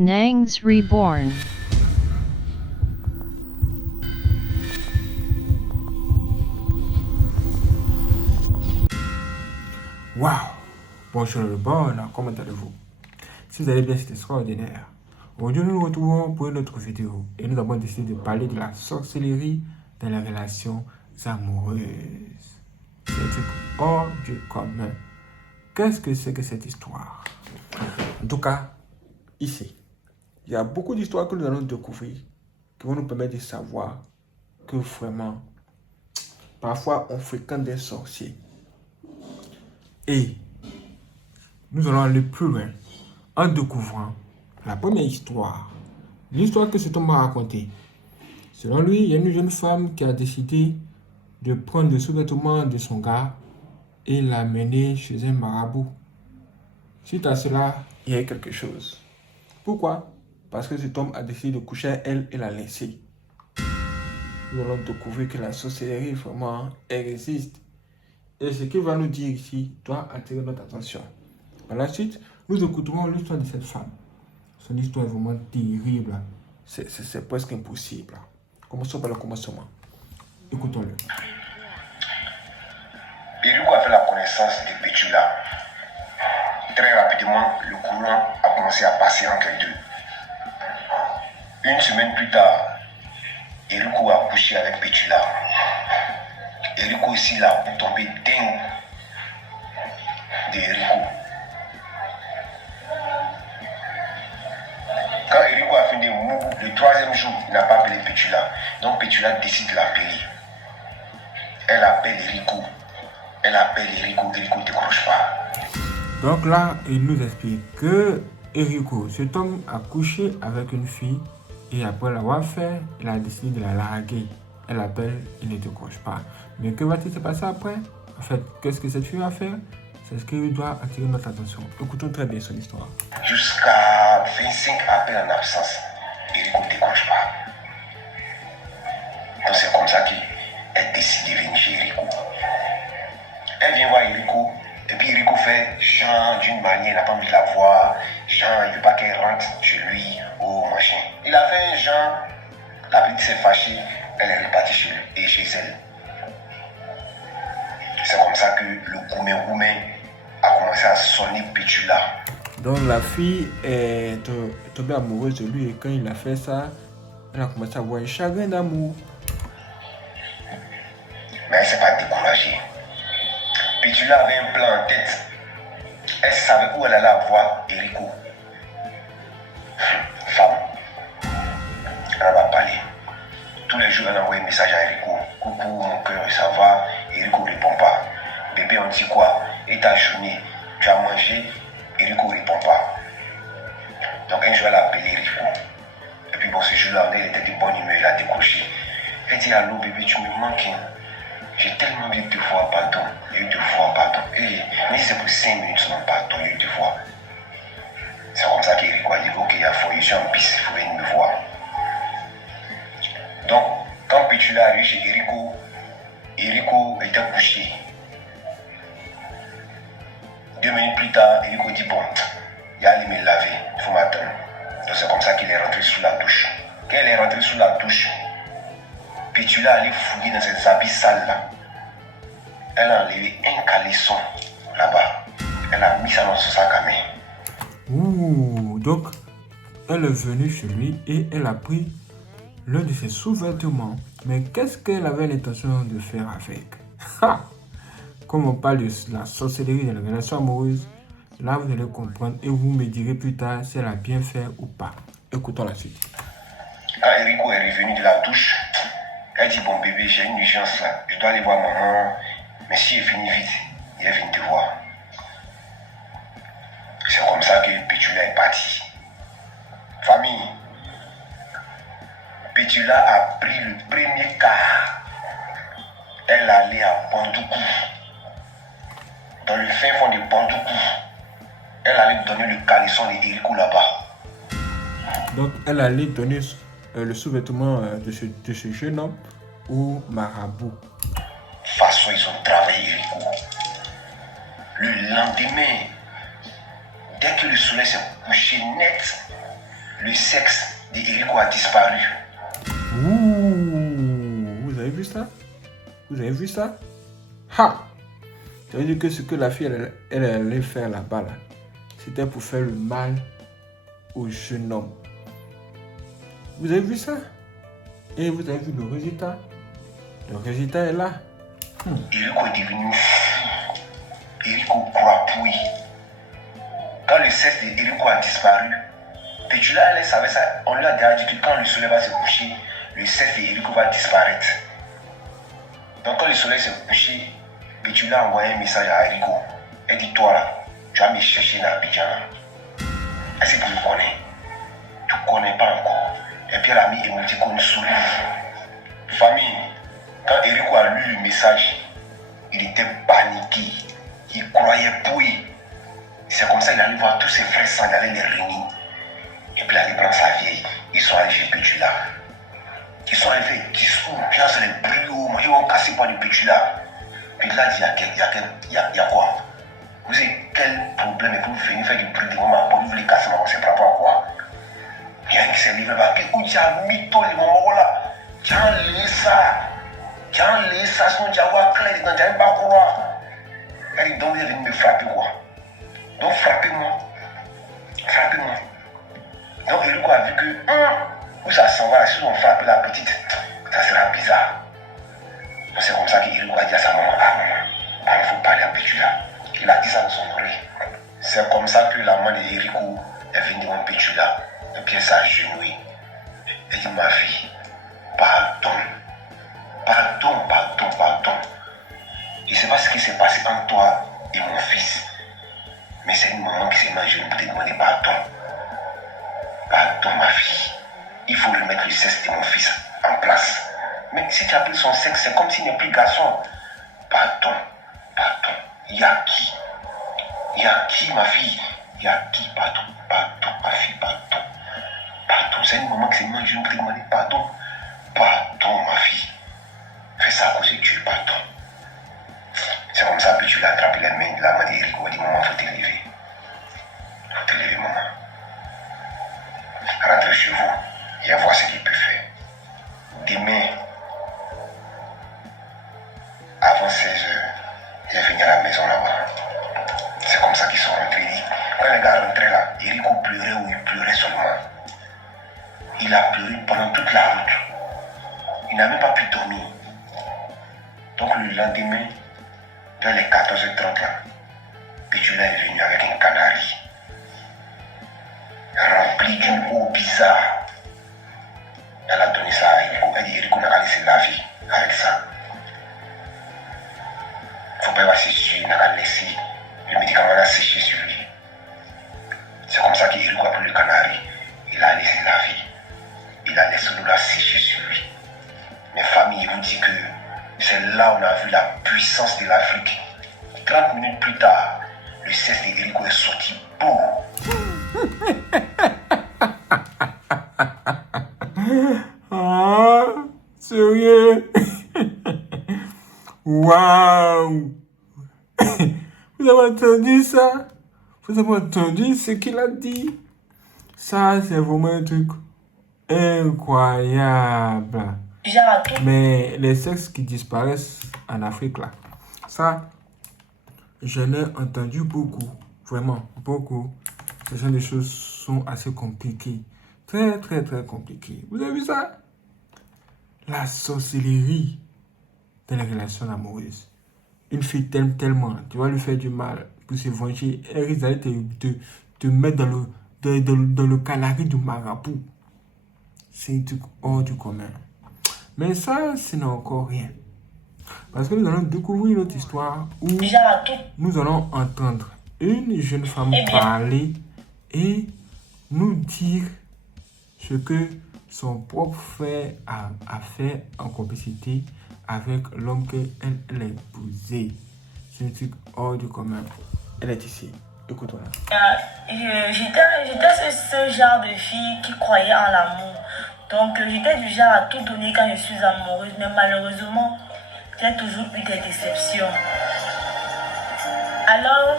Nangs Reborn. Waouh! Bonjour le bon, comment allez-vous? Si vous allez bien, c'est extraordinaire. Aujourd'hui, nous nous retrouvons pour une autre vidéo et nous avons décidé de parler de la sorcellerie dans les relations amoureuses. C'est un truc hors du commun. Qu'est-ce que c'est que cette histoire? En tout cas, ici, il y a beaucoup d'histoires que nous allons découvrir qui vont nous permettre de savoir que vraiment, parfois, on fréquente des sorciers. Et nous allons aller plus loin en découvrant la première histoire. L'histoire que cet homme m'a racontée. Selon lui, il y a une jeune femme qui a décidé de prendre le sous-vêtement de son gars et l'amener chez un marabout. Suite à cela, il y a quelque chose. Pourquoi? Parce que cet homme a décidé de coucher à elle et la laisser. Nous allons découvrir que la sorcellerie, vraiment, elle existe. Et ce qu'il va nous dire ici doit attirer notre attention. Par la suite, nous écouterons l'histoire de cette femme. Son histoire est vraiment terrible. C'est presque impossible. Commençons par le commencement. Écoutons-le. Erico a fait la connaissance de Petula. Très rapidement, le courant a commencé à passer entre les deux. Une semaine plus tard, Erico a couché avec Petula. Erico aussi l'a tombé dingue de Erico. Quand Erico a fini de mou, le troisième jour, il n'a pas appelé Petula. Donc Petula décide de l'appeler. Elle appelle Erico. Erico ne décroche pas. Donc là, il nous explique que Erico, cet homme a couché avec une fille et après l'avoir fait, il a décidé de la larguer. Elle appelle, il ne décroche pas. Mais que va-t-il se passer après? En fait, qu'est-ce que cette fille va faire? C'est ce qui doit attirer notre attention. Écoutons très bien son histoire. Jusqu'à 25 appels en absence, Erico ne décroche pas. Donc c'est comme ça qu'elle décide de venir chez Erico. Elle vient voir Erico, et puis Erico fait genre d'une manière, il n'a pas envie de la voir, genre il ne veut pas qu'elle rentre chez lui ou machin. Il a fait genre, la petite s'est fâchée, elle est repartie chez lui et chez elle. C'est comme ça que le gourmet a commencé à sonner Petula. Donc la fille est tombée amoureuse de lui et quand il a fait ça, elle a commencé à avoir un chagrin d'amour. Mais elle ne s'est pas découragée. Petula avait un plan en tête. Elle savait où elle allait avoir Erico. Femme. Elle va parler. Tous les jours, elle envoie un message à Erico. Coucou, mon cœur, ça va? Erico ne répond pas. Bébé, on dit quoi? Et ta journée? Tu as mangé? Erico ne répond pas. Donc un jour, elle a appelé Erico. Et puis bon, ce jour-là, elle était de bonne humeur, elle a décroché. Elle dit, allô bébé, tu me manques. J'ai tellement envie de te voir, pardon. Je te vois, pardon. Et, mais si c'est pour 5 minutes seulement, pardon, je te vois. C'est comme ça qu'Erico a dit, ok, il faut, je suis en piste, il faut venir me voir. Donc, quand Petula est arrivé chez Erico, Erico était couché. 2 minutes plus tard, Erico dit, bon, il a allé me laver, il faut m'attendre. Donc c'est comme ça qu'il est rentré sous la douche. Quand il est rentré sous la douche, Petula allait fouiller dans ses habits sales là. Elle a enlevé un caleçon là-bas. Elle a mis ça dans son sac à main. Ouh, donc elle est venue chez lui et elle a pris l'un de ses sous-vêtements. Mais qu'est-ce qu'elle avait l'intention de faire avec? Ha! Comme on parle de la sorcellerie dans les relations amoureuses, là vous allez comprendre et vous me direz plus tard si elle a bien fait ou pas. Écoutons la suite. Quand Erico est revenu de la douche, elle dit, bon bébé, j'ai une urgence là. Je dois aller voir maman. Mais si je finis vite, il vient te voir. C'est comme ça que Petula est partie. Famille. Petula a pris le premier car. Elle allait à Bandoukou. Dans le fin fond de Bandoukou. Elle allait donner le caleçon de Erico là-bas. Donc elle allait donner le sous-vêtement de ce jeune homme au marabout. De toute façon, ils ont travaillé Erico. Le lendemain, dès que le soleil s'est couché net, le sexe d'Eriko a disparu. Ouh, vous avez vu ça? Vous avez vu ça? Ha! Ça veut dire que ce que la fille, elle allait faire là-bas, là, c'était pour faire le mal au jeune homme. Vous avez vu ça? Et vous avez vu le résultat? Le résultat est là. Eriko est devenu fou. Eriko crapouille. Quand le sexe d'Eriko a disparu, Petula, elle savait ça. On lui a déjà dit que quand le soleil va se coucher, le sexe d'Eriko va disparaître. Donc quand le soleil s'est couché, Petula a envoyé un message à Eriko. Elle dit, toi là, tu vas me chercher dans Abidjan. Est-ce que tu me connais? Tu ne connais pas encore. Et puis elle a mis émoticône sourire. Famille, quand Eriko a lu le message, il était paniqué. Il croyait pouiller. C'est comme ça qu'il allait voir tous ses frères sans aller les réunir. Et puis il allait prendre sa vieille. Ils sont allés chez Petula. Ils sont arrivés, ils sont bien sur les brillots, ils ont cassé par le Petula. Puis là, il y a quoi? Vous avez quel problème et vous venez faire du bruit de moment, vous voulez casser ma c'est par rapport à quoi? Il y a un qui s'est levé, où tu as mis tout le moment là. Tu as enlevé ça. Sinon tu as voir clair dedans, tu n'as pas croire. Elle dit, donc il est venu me frapper quoi? Donc frappez-moi. Donc Eriko a vu que, où ça s'en va, si on frappe la petite, ça sera bizarre. Donc c'est comme ça qu'Eriko a dit à sa maman, maman, il faut parler à Petula. Il a dit ça dans son oreille. C'est comme ça que la maman d'Eriko est venue devant Petula. Et puis elle s'est agenouillée. Elle dit, ma fille, pardon. Je ne sais pas ce qui s'est passé entre toi et mon fils. Mais c'est une maman qui s'est mise à genoux pour te demander pardon. Pardon, ma fille. Il faut remettre le sexe de mon fils en place. Mais si tu as pris son sexe, c'est comme s'il n'est plus garçon. Pardon. Il y a qui, ma fille? Il y a qui? Pardon, ma fille, pardon. C'est une maman qui s'est mise à genoux pour te demander pardon. Pardon, ma fille. Fais ça à cause de Dieu, pardon. C'est comme ça que tu l'as attrapé la main d'Eriko. Elle dit, maman, faut te lever. Maman. Rentrez chez vous et voir ce qu'il peut faire. Demain, avant 16h, il est venu à la maison là-bas. C'est comme ça qu'ils sont rentrés. Quand les gars rentraient là, Eriko pleurait ou il pleurait seulement. Il a pleuré pendant toute la route. Il n'a même pas pu dormir. Donc le lendemain, vers les 14h30 là, Petula est venu avec un canari rempli d'une eau bizarre. Elle a donné ça à Eriko. Elle dit, Eriko n'a qu'à laisser laver avec ça. Faut pas sécher, n'a qu'à laisser le médicament là sécher sur lui. C'est comme ça qu'Eriko a pris le canari. Il a laissé laver. Il a laissé l'eau là sécher sur lui. Mes familles vous dit que c'est là où on a vu la puissance de l'Afrique. 30 minutes plus tard, le sexe d'Eriko est sorti. Boum! Ah, sérieux? Waouh! Vous avez entendu ça? Vous avez entendu ce qu'il a dit? Ça, c'est vraiment un truc incroyable. Mais les sexes qui disparaissent en Afrique, là, ça, j'en ai entendu beaucoup. Vraiment, beaucoup. Ce genre de choses sont assez compliquées. Très, très, très compliquées. Vous avez vu ça? La sorcellerie dans les relations amoureuses. Une fille t'aime tellement, tu vas lui faire du mal pour se venger. Elle risque d'aller te mettre dans le canari du marabout. C'est un truc hors du commun. Mais ça, ce n'est encore rien. Parce que nous allons découvrir notre histoire où nous allons entendre une jeune femme parler et nous dire ce que son propre frère a fait en complicité avec l'homme qu'elle a épousé. C'est un truc hors du commun. Elle est ici. Écoute-la. J'étais ce genre de fille qui croyait en l'amour. Donc j'étais du genre à tout donner quand je suis amoureuse. Mais malheureusement, j'ai toujours eu des déceptions. Alors,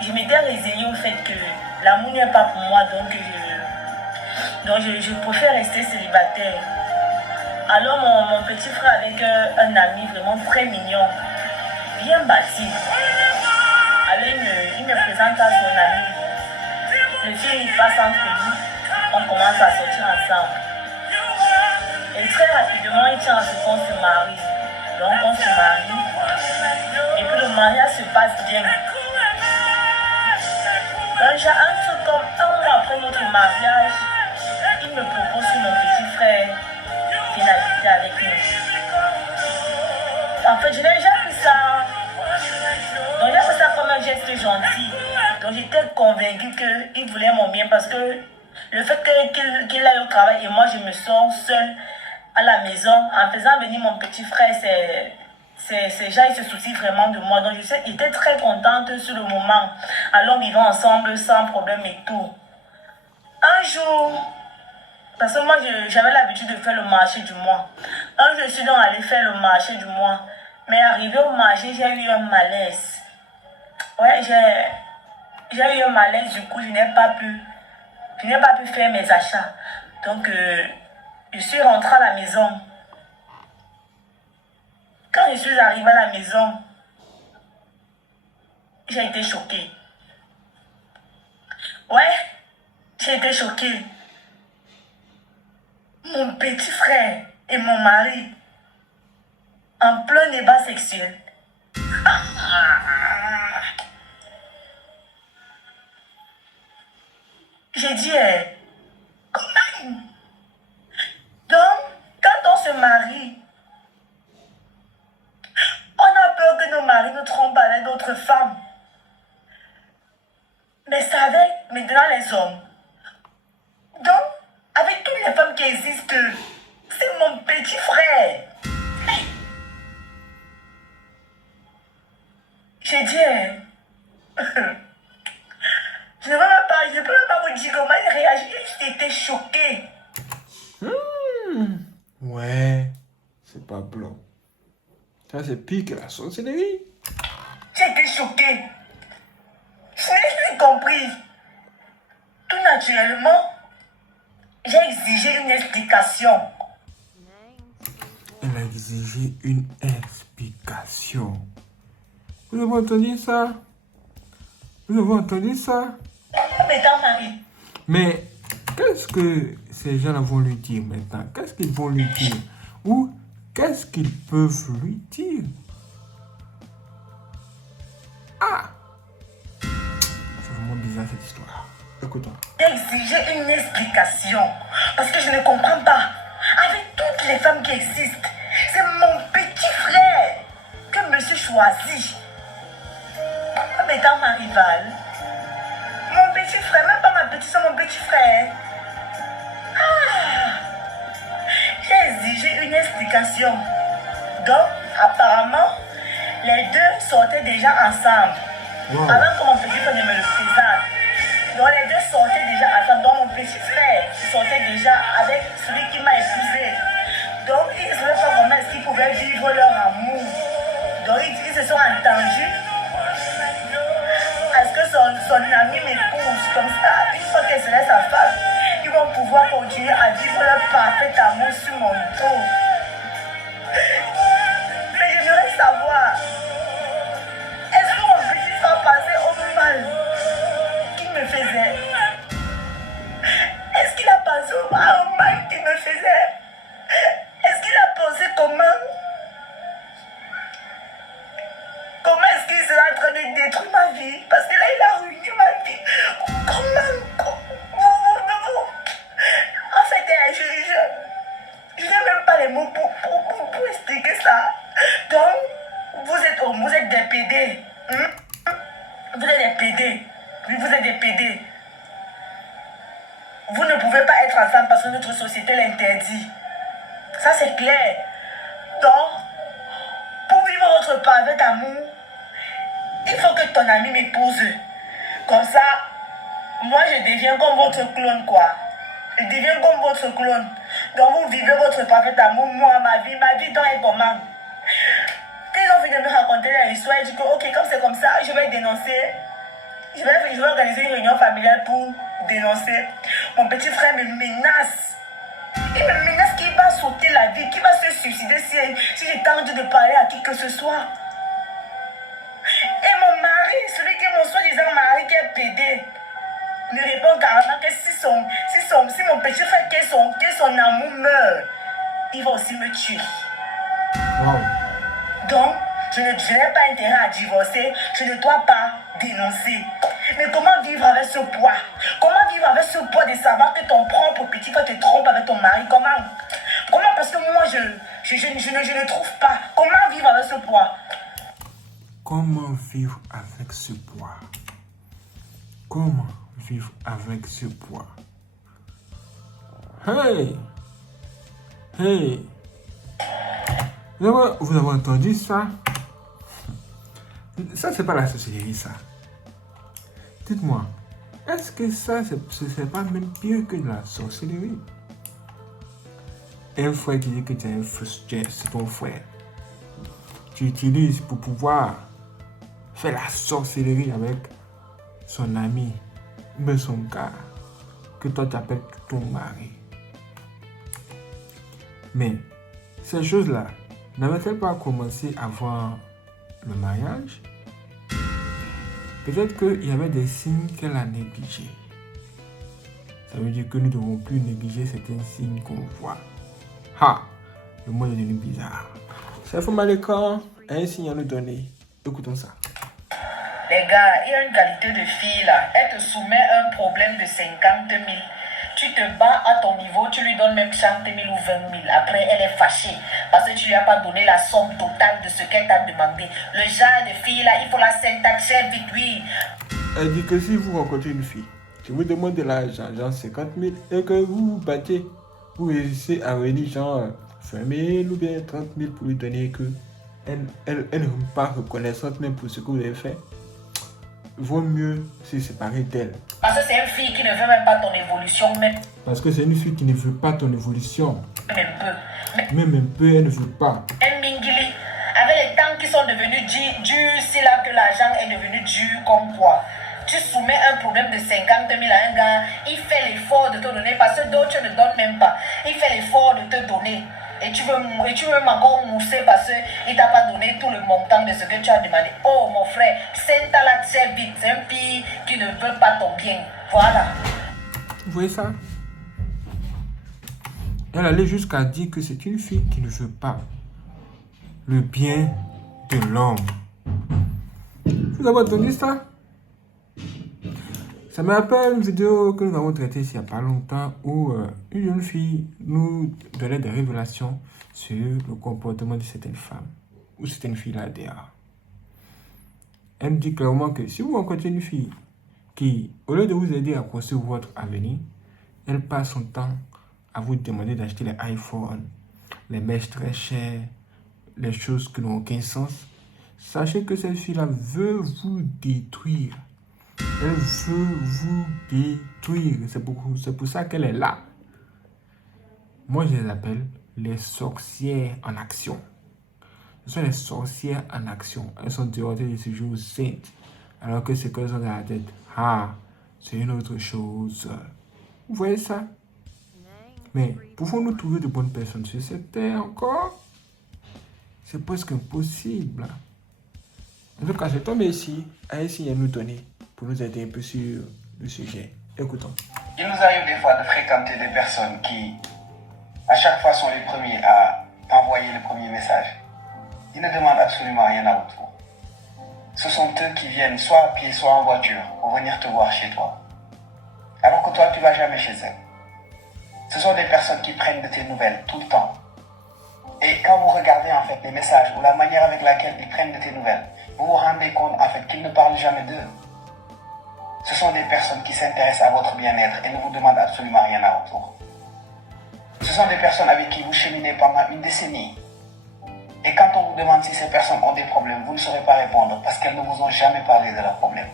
je m'étais résignée au fait que l'amour n'est pas pour moi. Donc Donc je préfère rester célibataire. Alors mon petit frère avec un ami vraiment très mignon, bien bâti. Alors il me présente à son ami. Le film il passe entre nous, on commence à sortir ensemble. Et très rapidement il tient à ce qu'on se marie. Donc on se marie. Et puis le mariage se passe bien. Donc j'ai un truc comme un mois après notre mariage, il me propose sur mon petit frère qui habitait avec nous. En fait, je n'ai jamais pris ça. Donc j'ai pris ça comme un geste gentil. Donc j'étais convaincue qu'il voulait mon bien parce que le fait qu'il aille au travail et moi je me sens seule à la maison en faisant venir mon petit frère, ces gens ils se soucient vraiment de moi. Donc j'étais très contente sur le moment. Alors vivons ensemble sans problème et tout. Un jour, parce que moi j'avais l'habitude de faire le marché du mois. Un jour je suis donc allée faire le marché du mois. Mais arrivé au marché, j'ai eu un malaise. Ouais, j'ai eu un malaise, du coup je n'ai pas pu faire mes achats. Donc je suis rentrée à la maison. Quand je suis arrivée à la maison, j'ai été choquée. Ouais, j'ai été choquée. Mon petit frère et mon mari en plein débat sexuel. J'ai dit, comment? Donc, quand on se marie, on a peur que nos maris nous trompent avec d'autres femmes. Mais c'est avec maintenant les hommes. Donc, avec toutes les femmes qui existent, c'est mon petit frère. J'ai dit, je ne peux même pas vous dire comment il réagit. J'étais choquée. Ouais, c'est pas blanc. Ça, c'est pire que la sorcellerie. J'ai été choquée. Je n'ai plus compris. Tout naturellement, j'ai exigé une explication. Elle a exigé une explication. Vous avez entendu ça? Vous avez entendu ça? Mais dans Marie. Mais qu'est-ce que ces gens-là vont lui dire maintenant? Qu'est-ce qu'ils vont lui dire? Ou qu'est-ce qu'ils peuvent lui dire? Ah! C'est vraiment bizarre cette histoire. Écoutons. J'ai exigé une explication. Parce que je ne comprends pas. Avec toutes les femmes qui existent, c'est mon petit frère que monsieur choisit. Mais dans ma rivale, mon petit frère, même pas ma petite soeur, mon petit frère. J'ai exigé une explication. Donc, apparemment, les deux sortaient déjà ensemble. Wow. Avant que mon petit frère ne me le présente. Donc, les deux sortaient déjà ensemble. Donc, mon petit frère sortait déjà avec celui qui m'a épousé. Donc, ils ne savaient pas comment est-ce qu'ils pouvaient vivre leur amour. Donc, ils se sont entendus. Est-ce que son ami m'épouse comme ça? Une fois qu'elle serait sa femme, ils vont pouvoir continuer à vivre leur parfait amour sur mon dos. Mais j'aimerais savoir, est-ce que mon petit frère passait au mal qu'il me faisait? Est-ce qu'il a pensé au mal qu'il me faisait? Est-ce qu'il a pensé comment est-ce qu'il sera en train de détruire ma vie? Parce que là, il a ruiné ma vie. Comment? En fait, je n'ai même pas les mots pour expliquer ça. Donc, vous êtes des PD. Vous êtes des PD. Oui, vous êtes des PD. Vous ne pouvez pas être ensemble parce que notre société l'interdit. Ça, c'est clair. Donc, pour vivre votre parfait amour, il faut que ton ami m'épouse. Comme ça, moi, je deviens comme votre clone, quoi. Je deviens comme votre clone. Donc, vous vivez votre parfait amour. Moi, ma vie donc est comment? Quand ils ont fini de me raconter l'histoire, je dis que, ok, comme c'est comme ça, je vais dénoncer. Je vais organiser une réunion familiale pour dénoncer. Mon petit frère me menace. suicider si j'ai tenté de parler à qui que ce soit. Et mon mari, celui qui est mon soi-disant mari qui est pédé, me répond carrément que si mon petit frère qui est son amour meurt, il va aussi me tuer. Wow. Donc, je n'ai pas intérêt à divorcer, je ne dois pas dénoncer. Mais comment vivre avec ce poids? Comment vivre avec ce poids de savoir que ton propre petit frère te trompe avec ton mari? Comment? Parce que moi, je ne trouve pas. Comment vivre avec ce poids? Comment vivre avec ce poids? Comment vivre avec ce poids? Hey! Hey! Vous avez entendu ça? Ça, c'est pas la sorcellerie, ça. Dites-moi, est-ce que ça, c'est pas même pire que de la sorcellerie? Un frère qui dit que c'est ton frère. Tu utilises pour pouvoir faire la sorcellerie avec son ami, mais son gars, que toi tu appelles ton mari. Mais ces choses-là, n'avaient-elles pas commencé avant le mariage? Peut-être qu'il y avait des signes qu'elle a négligés. Ça veut dire que nous ne devons plus négliger certains signes qu'on voit. Ha! Le monde est devenu bizarre. Chef Malika a un signe à nous donner. Écoutons ça. Les gars, il y a une qualité de fille là. Elle te soumet un problème de 50 000. Tu te bats à ton niveau, tu lui donnes même 50 000 ou 20 000. Après, elle est fâchée parce que tu lui as pas donné la somme totale de ce qu'elle t'a demandé. Le genre de fille là, il faut la syntaxer vite, oui. Elle dit que si vous rencontrez une fille qui vous demande de l'argent, genre 50 000, et que vous vous battez, vous réussissez à venir genre 20 000 ou bien 30 000 pour lui donner que elle ne veut pas reconnaissante même pour ce que vous avez fait, vaut mieux se séparer d'elle. Parce que c'est une fille qui ne veut même pas ton évolution, même Parce que c'est une fille qui ne veut pas ton évolution. un peu. Même un peu, elle ne veut pas. Un mingili, avec les temps qui sont devenus durs, c'est là que l'argent est devenu dur comme quoi. Tu soumets un problème de 50 000 à un gars, il fait l'effort de te donner parce que d'autres ne donnent même pas. Il fait l'effort de te donner. Et tu veux encore mousser parce qu'il ne t'a pas donné tout le montant de ce que tu as demandé. Oh mon frère, c'est là très vite. C'est un pays qui ne veut pas ton bien. Voilà. Vous voyez ça? Elle allait jusqu'à dire que c'est une fille qui ne veut pas le bien de l'homme. Vous avez entendu ça? Ça me rappelle une vidéo que nous avons traitée il n'y a pas longtemps où une jeune fille nous donnait des révélations sur le comportement de certaines femmes ou certaines filles là dehors. Elle me dit clairement que si vous rencontrez une fille qui, au lieu de vous aider à construire votre avenir, elle passe son temps à vous demander d'acheter les iPhones, les mèches très chères, les choses qui n'ont aucun sens, sachez que cette fille-là veut vous détruire. Elle veut vous détruire. C'est pour ça qu'elle est là. Moi, je les appelle les sorcières en action. Ce sont les sorcières en action. Elles sont dehors de ce jour saintes. Alors que c'est qu'elles ont dans la tête. Ah, c'est une autre chose. Vous voyez ça? Mais pouvons-nous trouver de bonnes personnes sur cette terre encore? C'est presque impossible. En tout cas, cet homme ici a essayé de nous donner pour nous aider un peu sur le sujet. Écoutons. Il nous arrive des fois de fréquenter des personnes qui, à chaque fois, sont les premiers à envoyer le premier message. Ils ne demandent absolument rien à retour. Ce sont eux qui viennent soit à pied, soit en voiture pour venir te voir chez toi. Alors que toi, tu ne vas jamais chez eux. Ce sont des personnes qui prennent de tes nouvelles tout le temps. Et quand vous regardez en fait les messages ou la manière avec laquelle ils prennent de tes nouvelles, vous vous rendez compte en fait qu'ils ne parlent jamais d'eux. Ce sont des personnes qui s'intéressent à votre bien-être et ne vous demandent absolument rien en retour. Ce sont des personnes avec qui vous cheminez pendant une décennie. Et quand on vous demande si ces personnes ont des problèmes, vous ne saurez pas répondre parce qu'elles ne vous ont jamais parlé de leurs problèmes.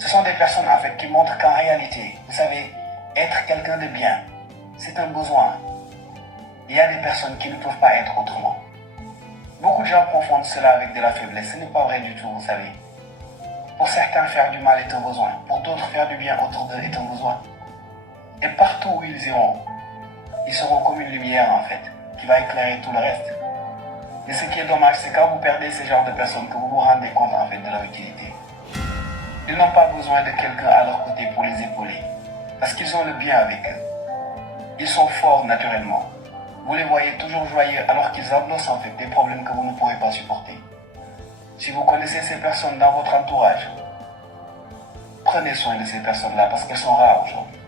Ce sont des personnes en fait qui montrent qu'en réalité, vous savez, être quelqu'un de bien, c'est un besoin. Il y a des personnes qui ne peuvent pas être autrement. Beaucoup de gens confondent cela avec de la faiblesse. Ce n'est pas vrai du tout, vous savez. Pour certains, faire du mal est un besoin. Pour d'autres, faire du bien autour d'eux est un besoin. Et partout où ils iront, ils seront comme une lumière en fait. qui va éclairer tout le reste. Et ce qui est dommage, c'est quand vous perdez ce genre de personnes que vous vous rendez compte en fait de leur utilité. Ils n'ont pas besoin de quelqu'un à leur côté pour les épauler, parce qu'ils ont le bien avec eux. Ils sont forts naturellement. Vous les voyez toujours joyeux alors qu'ils endossent en fait des problèmes que vous ne pourrez pas supporter. Si vous connaissez ces personnes dans votre entourage, prenez soin de ces personnes-là parce qu'elles sont rares aujourd'hui.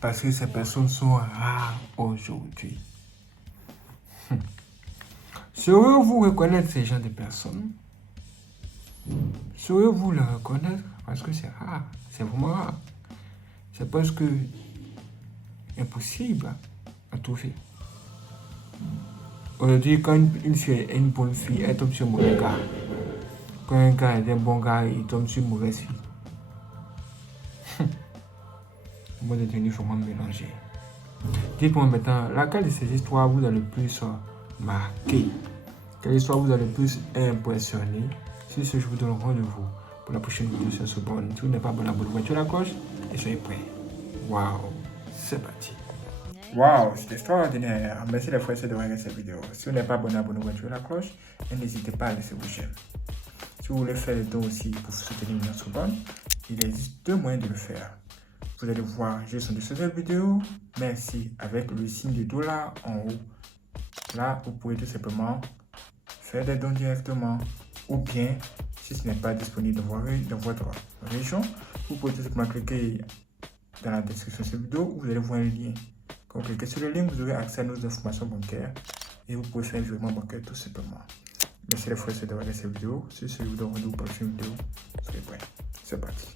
Parce que ces personnes sont rares aujourd'hui. Saurez-vous reconnaître ces gens de personnes? Saurez-vous le reconnaître? Parce que c'est rare, c'est vraiment rare. C'est presque impossible à trouver. Aujourd'hui, quand une fille est une bonne fille, elle tombe sur un mauvais gars. Quand un gars est un bon gars, il tombe sur une mauvaise fille. Moi, de tenir, il faut mélanger. Dites-moi maintenant, laquelle de ces histoires vous a le plus marqué? Quelle histoire vous a le plus impressionné? Si ce, je vous donne rendez-vous pour la prochaine vidéo sur ce bon. Si vous n'êtes pas abonné, abonnez-vous à la cloche et soyez prêts. Waouh, c'est parti. Waouh, c'est extraordinaire. Merci les frères de regarder cette vidéo. Si vous n'êtes pas abonné, abonnez-vous à la cloche et n'hésitez pas à laisser vos j'aime. Si vous voulez faire le don aussi pour soutenir notre bonne, il existe deux moyens de le faire. Vous allez voir juste en dessous de cette vidéo, merci, avec le signe de dollar en haut. Là, vous pouvez tout simplement faire des dons directement, ou bien, si ce n'est pas disponible dans votre région, vous pouvez tout simplement cliquer dans la description de cette vidéo où vous allez voir un lien. Quand vous cliquez sur le lien, vous aurez accès à nos informations bancaires et vous pouvez faire un virement bancaire tout simplement. Merci les frères de regarder cette vidéo. Si c'est vous donne rendez-vous pour la prochaine vidéo, soyez prêts. C'est parti.